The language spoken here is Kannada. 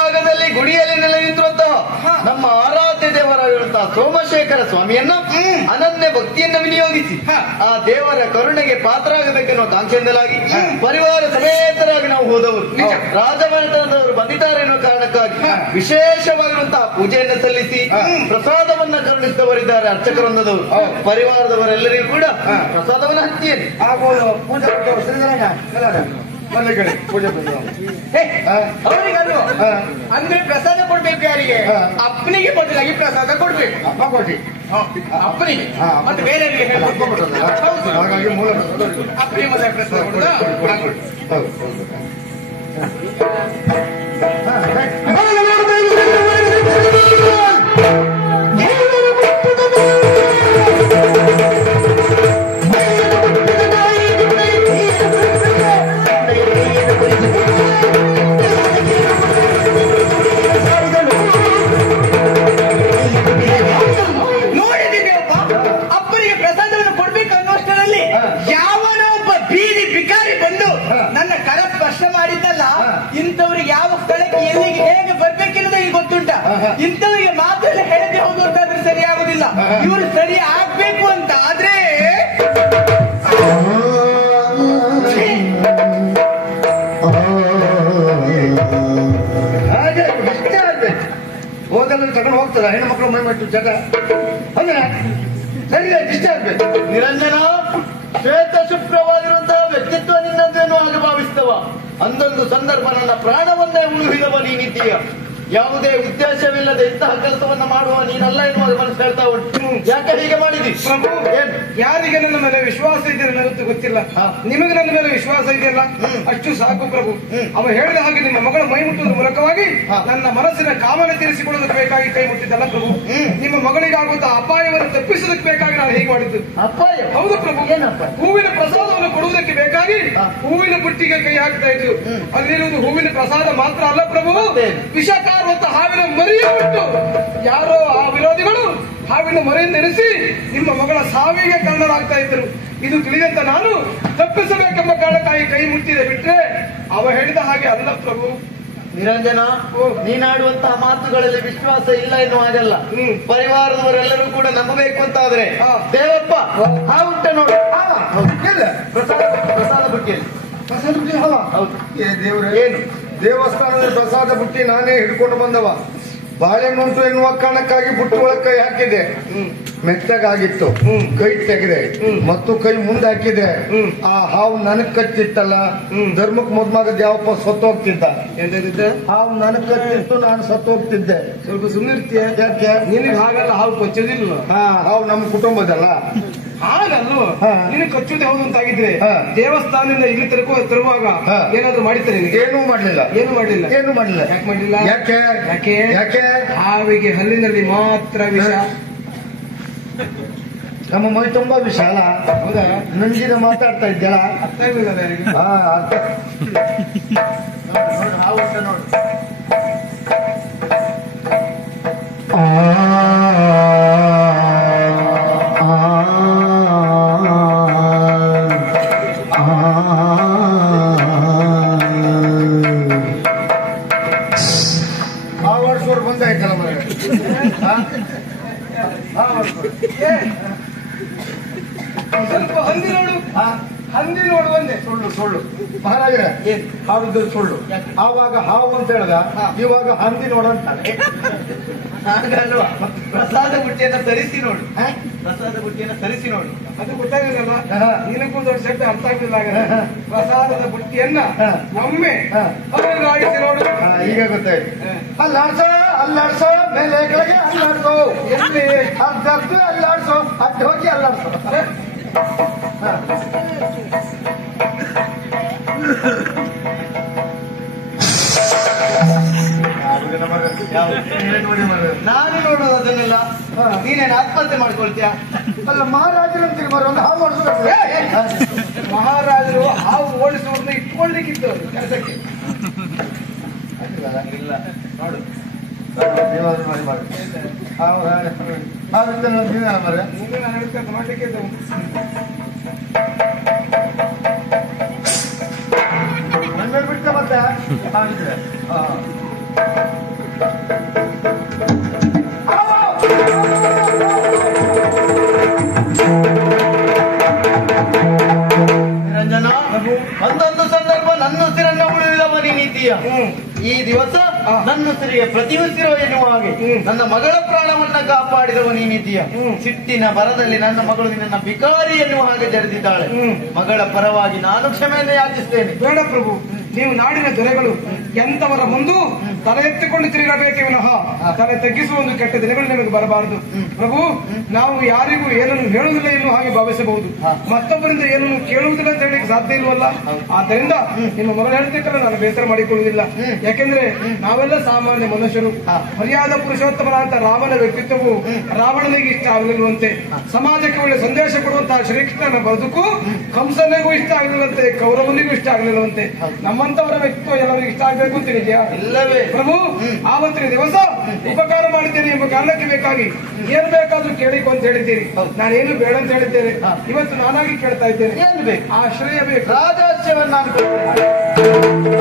ಭಾಗದಲ್ಲಿ ಗುಡಿಯಲ್ಲಿ ನೆಲೆ ನಿಂತಿರುವಂತಹ ನಮ್ಮ ಆರಾಧ್ಯ ದೇವರಾಗಿರುವಂತಹ ಸೋಮಶೇಖರ ಸ್ವಾಮಿಯನ್ನ ಅನನ್ಯ ಭಕ್ತಿಯನ್ನ ವಿನಿಯೋಗಿಸಿ ಆ ದೇವರ ಕರುಣೆಗೆ ಪಾತ್ರರಾಗಬೇಕೆನ್ನುವ ಕಾಂಕ್ಷೆಯಿಂದಲಾಗಿ ಪರಿವಾರ ಸಮೇತರಾಗಿ ನಾವು ಹೋದವರು ರಾಜಮನೆತನದವರು ಬಂದಿದ್ದಾರೆ ಎನ್ನುವ ಕಾರಣಕ್ಕಾಗಿ ವಿಶೇಷವಾಗಿರುವಂತಹ ಪೂಜೆಯನ್ನು ಸಲ್ಲಿಸಿ ಪ್ರಸಾದವನ್ನ ಕರುಣಿಸಿದವರಿದ್ದಾರೆ ಅರ್ಚಕರೊಂದದವರು ಪರಿವಾರದವರೆಲ್ಲರಿಗೂ ಕೂಡ ಪ್ರಸಾದವನ್ನು ಹಂಚಿಯೇನೆ ಪೂಜೆ ಅವರಿಗಲ್ವ ಅಂದ್ರೆ ಪ್ರಸಾದ ಕೊಡ್ಬೇಕು ಯಾರಿಗೆ ಅಪ್ಪನಿಗೆ ಬದಲಾಗಿ ಪ್ರಸಾದ ಕೊಡ್ಬೇಕು ಅಪ್ಪ ಕೊಟ್ಟಿ ಅಪ್ಪನಿಗೆ ಮತ್ತೆ ಬೇರೆ ಹಾಗಾಗಿ ಮೂಲ ಅಪ್ಪನಿಗೆ ಮೊದಲ ಪ್ರಸಾದ ಇಂಥವ್ರಿಗೆ ಯಾವ ಸ್ಥಳಕ್ಕೆ ಎಲ್ಲಿಗೆ ಹೇಗೆ ಬರ್ಬೇಕೆನ್ನೋದು ಈಗ ಗೊತ್ತುಂಟ. ಇಂಥವರಿಗೆ ಮಾತ್ರ ಹೇಳದೆ ಹೋಗೋದಾದ್ರೆ ಸರಿ ಆಗುದಿಲ್ಲ. ಇವರು ಸರಿ ಆಗ್ಬೇಕು ಅಂತ ಆದ್ರೆ ಹಾಗೆ ಇಷ್ಟೇ ಆಗ್ಬೇಕು. ಹೋದಲ್ಲಿ ತಗೊಂಡು ಹೋಗ್ತದ ಹೆಣ್ಣು ಮಕ್ಕಳು ಮೈ ಮಟ್ಟು ಜಗ ಅಂದ್ರೆ ಸರಿಯಾಗಿ ಇಷ್ಟ ಆಗ್ಬೇಕು. ನಿರಂಜನ ಶ್ವೇತ ಶುಭ್ರವಾಗಿರುವಂತಹ ವ್ಯಕ್ತಿತ್ವ ನಿನ್ನದೇನು ಆಗ ಭಾವಿಸ್ತವ. ಅಂದೊಂದು ಸಂದರ್ಭ ನನ್ನ ಪ್ರಾಣವನ್ನೇ ಉಳಿದವ ನೀನಿದ್ದೀಯ. ಯಾವುದೇ ಉದ್ದೇಶವಿಲ್ಲದೆ ಇಂತಹ ಕೆಲಸವನ್ನ ಮಾಡುವ ನೀನಲ್ಲ ಎನ್ನುವ ಮನಸ್ಸು ಹೇಳ್ತಾ ಉಂಟು. ಯಾಕೆ ಹೀಗೆ ಮಾಡಿದಿ? ಪ್ರಭು, ಯಾರಿಗೆ ನನ್ನ ಮೇಲೆ ವಿಶ್ವಾಸ ಇದೆ ನನಗಂತೂ ಗೊತ್ತಿಲ್ಲ. ನಿಮಗೆ ನನ್ನ ಮೇಲೆ ವಿಶ್ವಾಸ ಇದೆಯಲ್ಲ ಅಷ್ಟು ಸಾಕು ಪ್ರಭು. ಅವ ಹೇಳಿದ ಹಾಗೆ ನಿಮ್ಮ ಮಗಳ ಮೈ ಮುಟ್ಟುವುದರ ಮೂಲಕವಾಗಿ ನನ್ನ ಮನಸ್ಸಿನ ಕಾಮನೆ ತೀರಿಸಿಕೊಳ್ಳೋದಕ್ಕೆ ಬೇಕಾಗಿ ಕೈ ಮುಟ್ಟಿದ್ದಲ್ಲ ಪ್ರಭು. ನಿಮ್ಮ ಮಗಳಿಗಾಗುವಂತಹ ಅಪಾಯವನ್ನು ತಪ್ಪಿಸೋದಕ್ಕೆ ಬೇಕಾಗಿ ನಾನು ಹೀಗೆ ಮಾಡಿದ್ದು. ಅಪಾಯ? ಹೌದು ಪ್ರಭು. ಹೂವಿನ ಪ್ರಸಾದವನ್ನು ಕೊಡುವುದಕ್ಕೆ ಬೇಕಾಗಿ ಹೂವಿನ ಬುಟ್ಟಿಗೆ ಕೈ ಹಾಕ್ತಾ ಇದ್ರು. ಅಲ್ಲಿರುವುದು ಹೂವಿನ ಪ್ರಸಾದ ಮಾತ್ರ ಅಲ್ಲ ಪ್ರಭು, ವಿಷಕಾರ ಹಾವಿನ ಮರಿಯ ಬಿಟ್ಟು ಯಾರೋ ಆ ವಿರೋಧಿಗಳು ಹಾವಿನ ಮರೆಯನ್ನು ನೆನೆಸಿ ನಿಮ್ಮ ಮಗಳ ಸಾವಿಗೆ ಕಾರಣರಾಗ್ತಾ ಇದ್ದರು. ಇದು ತಿಳಿದಂತ ನಾನು ತಪ್ಪಿಸಬೇಕೆಂಬ ಕಾರಣಕ್ಕಾಗಿ ಕೈ ಮುಟ್ಟಿದೆ ಬಿಟ್ರೆ ಅವ ಹೇಳಿದ ಹಾಗೆ ಅಲ್ಲ ಪ್ರಭು. ನಿರಂಜನ, ನೀನಾಡುವಂತಹ ಮಾತುಗಳಲ್ಲಿ ವಿಶ್ವಾಸ ಇಲ್ಲ ಎನ್ನುವ ಹಾಗಲ್ಲ. ಪರಿವಾರದವರೆಲ್ಲರೂ ಕೂಡ ನಂಬಬೇಕು ಅಂತ ಆದ್ರೆ ದೇವಪ್ಪ ಹಾವುಂಟ ನೋಡು. ಪ್ರಸಾದ ಬುಟ್ಟಿಯಲ್ಲಿ ಪ್ರಸಾದ ಬುಟ್ಟಿ ಹೌದು. ದೇವರ ಏನು ದೇವಸ್ಥಾನದ ಪ್ರಸಾದ ಬುಟ್ಟಿ ನಾನೇ ಹಿಡ್ಕೊಂಡು ಬಂದವ. ಬಾಳೆಹಣ್ಣುಂಟು ಎನ್ನುವ ಕಾರಣಕ್ಕಾಗಿ ಬುಟ್ಟಿ ಒಳಗೆ ಕೈ ಹಾಕಿದೆ. ಮೆತ್ತಗಾಗಿತ್ತು, ಕೈ ತೆಗೆದೆ ಮತ್ತು ಕೈ ಮುಂದೆ ಹಾಕಿದೆ. ಆ ಹಾವು ನನಗ್ ಕಚ್ಚಿತ್ತಲ್ಲ, ಧರ್ಮಕ್ ಮೊದ್ಮಾಗದ ಯಾವಪ್ಪ ಸತ್ತೋಗ್ತಿದ್ದ. ಹಾವು ನನಗ್ ಕಚ್ಚಿತ್ತು, ನಾನು ಸತ್ತೋಗ್ತಿದ್ದೆ. ಸ್ವಲ್ಪ ಸುಮ್ಮನಿರ್ತೀಯ. ಯಾಕೆ? ನಿನಗೆ ಹಾಗಲ್ಲ ಹಾವು ಕಚ್ಚೋದಿಲ್ಲ. ಹಾವು ನಮ್ಮ ಕುಟುಂಬದಲ್ಲ. ಹಾಗಲ್ವ? ನಿನಗೆ ಕಚ್ಚುವುದೇ ಹೌದು ಅಂತಾಗಿದ್ರೆ ದೇವಸ್ಥಾನದಿಂದ ಇಲ್ಲಿ ತರುವಾಗ ಏನಾದ್ರು ಮಾಡಿರ್ತಾರೆ ನಿನಗೆ? ಏನೂ ಮಾಡ್ಲಿಲ್ಲ. ಏನು ಮಾಡಲಿಲ್ಲ. ಏನು ಮಾಡಲಿಲ್ಲ. ಯಾಕೆ ಮಾಡಲಿಲ್ಲ? ಯಾಕೆ ಯಾಕೆ ಯಾಕೆ ಹಾವಿಗೆ ಹಲ್ಲಿನಲ್ಲಿ ಮಾತ್ರ ವಿಷ. ನಮ್ಮ ಮೈ ತುಂಬಾ ವಿಶಾಲ. ಹೌದಾ? ನಂಜಿನ ಮಾತಾಡ್ತಾ ಇದ್ದಲ್ಲ, ಅರ್ಥ ಆಗಲಿಲ್ಲ ಯಾರಿಗೆ? ಅರ್ಥ ಹಾವು ಅಂತ ನೋಡು. ಆವರ್ಸೋರು ಬಂದಾಯ್ತಲ್ಲ ಮಗ. ಸ್ವಲ್ಪ ಹಂದಿ ನೋಡು. ಹಂದಿ ನೋಡು ಒಂದೇ. ಸುಳ್ಳು ಮಹಾರಾಜರ ಹಾವಿದ್ದು ಸುಳ್ಳು. ಆವಾಗ ಹಾವು ಅಂತ ಹೇಳ್ದ, ಇವಾಗ ಹಂದಿ ನೋಡಂತಾನೆ. ಹಾಗಲ್ವಾ? ಪ್ರಸಾದ ಬುಟ್ಟಿಯನ್ನ ತರಿಸಿ ನೋಡು. ಪ್ರಸಾದ ಬುಟ್ಟಿಯನ್ನ ತರಿಸಿ ನೋಡು. ಅದು ಗೊತ್ತಾಗಲಿಲ್ಲ. ನಿನಗೂ ದೊಡ್ಡ ಶಬ್ದ ಅರ್ಥ ಆಗ್ಲಿಲ್ಲ. ಪ್ರಸಾದದ ಬುಟ್ಟಿಯನ್ನ ಒಮ್ಮೆ ಅಲ್ಲಾಡಿಸಿ ನೋಡು. ಈಗ ಗೊತ್ತಾಯ್ತು. ಅಲ್ಲಾಡ್ಸೋ ಅಲ್ಲಾಡ್ಸೋ, ಮೇಲೆ ಕೆಳಗೆ ಅಲ್ಲಾಡ್ಸೋ, ಎಲ್ಲಿ ಅರ್ಧದ್ದು ಅಲ್ಲಾಡ್ಸೋ, ಅಡ್ಡ ಹೋಗಿ ಅಲ್ಲಾಡ್ಸೋ. ನಾನು ನೋಡೋದು ಅದನ್ನೆಲ್ಲ. ನೀನೇನು ಆತ್ಮಹತ್ಯೆ ಮಾಡ್ಕೊಳ್ತೀಯ? ಅಲ್ಲ, ಮಹಾರಾಜರು ಅಂತೀರಿ ಮರ ಒಂದು ಹಾವು ಓಡಿಸ್ಬೇಕು. ಮಹಾರಾಜರು ಹಾವು ಓಡಿಸುವುದನ್ನ ಇಟ್ಕೊಳ್ಳಿಕ್ಕಿತ್ತು ಕೆಲಸಕ್ಕೆ. ಇಲ್ಲ ನೋಡು, ನೀವಾದ್ರೂ ಮಾಡಿ ಮಾಡಿ. ಹಾವಿಂದ ನೀವೇ ಮರ ನೀವೇ ನಾನು ಮಾಡ್ಲಿಕ್ಕೆ ನನ್ನ ಬಿಡ್ತ ಮತ್ತೆ ಹಾವಿದ್ರೆ ನನ್ನ ಉಸಿರಿಗೆ ಪ್ರತಿ ಉಸಿರೋ ಎನ್ನುವ ಹಾಗೆ ನನ್ನ ಮಗಳ ಪ್ರಾಣವನ್ನ ಕಾಪಾಡಿದವ ನೀನಿದ್ದೀಯ. ಸಿಟ್ಟಿನ ಬರದಲ್ಲಿ ನನ್ನ ಮಗಳು ನಿನ್ನ ಬಿಕಾರಿ ಎನ್ನುವ ಹಾಗೆ ಜಡಿದಿದ್ದಾಳೆ. ಮಗಳ ಪರವಾಗಿ ನಾನು ಕ್ಷಮೆಯನ್ನು ಯಾಚಿಸ್ತೇನೆ. ಬೇಡ ಪ್ರಭು, ನೀವು ನಾಡಿನ ದೊರೆಗಳು ಎಂತವರ ಮುಂದೂ ತಲೆ ಎತ್ತಿಕೊಂಡು ತಿರುಗಬೇಕೆ ವಿನಃ ತಲೆ ತಗ್ಗಿಸುವ ಒಂದು ಕೆಟ್ಟ ದಿನಗಳು ನಿಮಗೆ ಬರಬಾರದು. ಪ್ರಭು, ನಾವು ಯಾರಿಗೂ ಏನನ್ನು ಹೇಳುವುದಿಲ್ಲ ಎನ್ನುವ ಹಾಗೆ ಭಾವಿಸಬಹುದು, ಮತ್ತೊಬ್ಬರಿಂದ ಏನನ್ನು ಕೇಳುವುದಿಲ್ಲ ಅಂತ ಹೇಳಲಿಕ್ಕೆ ಸಾಧ್ಯ ಇಲ್ವಲ್ಲ. ಆದ್ದರಿಂದ ನಿಮ್ಮ ಮಗಳು ಹೇಳ್ತಿದ್ದಲ್ಲ, ನಾನು ಬೇಸರ ಮಾಡಿಕೊಳ್ಳುವುದಿಲ್ಲ. ಯಾಕೆಂದ್ರೆ ನಾವೆಲ್ಲ ಸಾಮಾನ್ಯ ಮನುಷ್ಯರು. ಮರ್ಯಾದ ಪುರುಷೋತ್ತಮನಾದ ರಾಮನ ವ್ಯಕ್ತಿತ್ವವು ರಾವಣನಿಗೆ ಇಷ್ಟ ಆಗಲಿರುವಂತೆ, ಸಮಾಜಕ್ಕೆ ಒಳ್ಳೆ ಸಂದೇಶ ಕೊಡುವಂತಹ ಶ್ರೀಕೃಷ್ಣನ ಬದುಕು ಕಂಸನಿಗೂ ಇಷ್ಟ ಆಗಲಿಲ್ಲಂತೆ, ಕೌರವನಿಗೂ ಇಷ್ಟ ಆಗಲಿಲ್ಲವಂತೆ. ನಮ್ಮಂತವರ ವ್ಯಕ್ತಿತ್ವ ಎಲ್ಲರಿಗೂ ಇಷ್ಟ ಆಗ್ಬೇಕು ಅಂತ ಇದೆಯಾ? ಇಲ್ಲವೇ ಪ್ರಭು, ಆವತ್ತಿನ ದಿವಸ ಉಪಕಾರ ಮಾಡಿದ್ದೇನೆ ಎಂಬ ಕಾರಣಕ್ಕೆ ಬೇಕಾಗಿ ಏನು ಬೇಕಾದ್ರೂ ಕೇಳಿಕೊ ಅಂತ ಹೇಳಿದ್ದೀರಿ. ನಾನೇನು ಬೇಡ ಅಂತ ಹೇಳಿದ್ದೇನೆ. ಇವತ್ತು ನಾನಾಗಿ ಕೇಳ್ತಾ ಇದ್ದೇನೆ, ಏನು ಬೇಕು? ಆಶ್ರಯ ಬೇಕು, ರಾಜಾಶ್ರಯವನ್ನ ನಾನು ಕೊಡ್ತೇನೆ.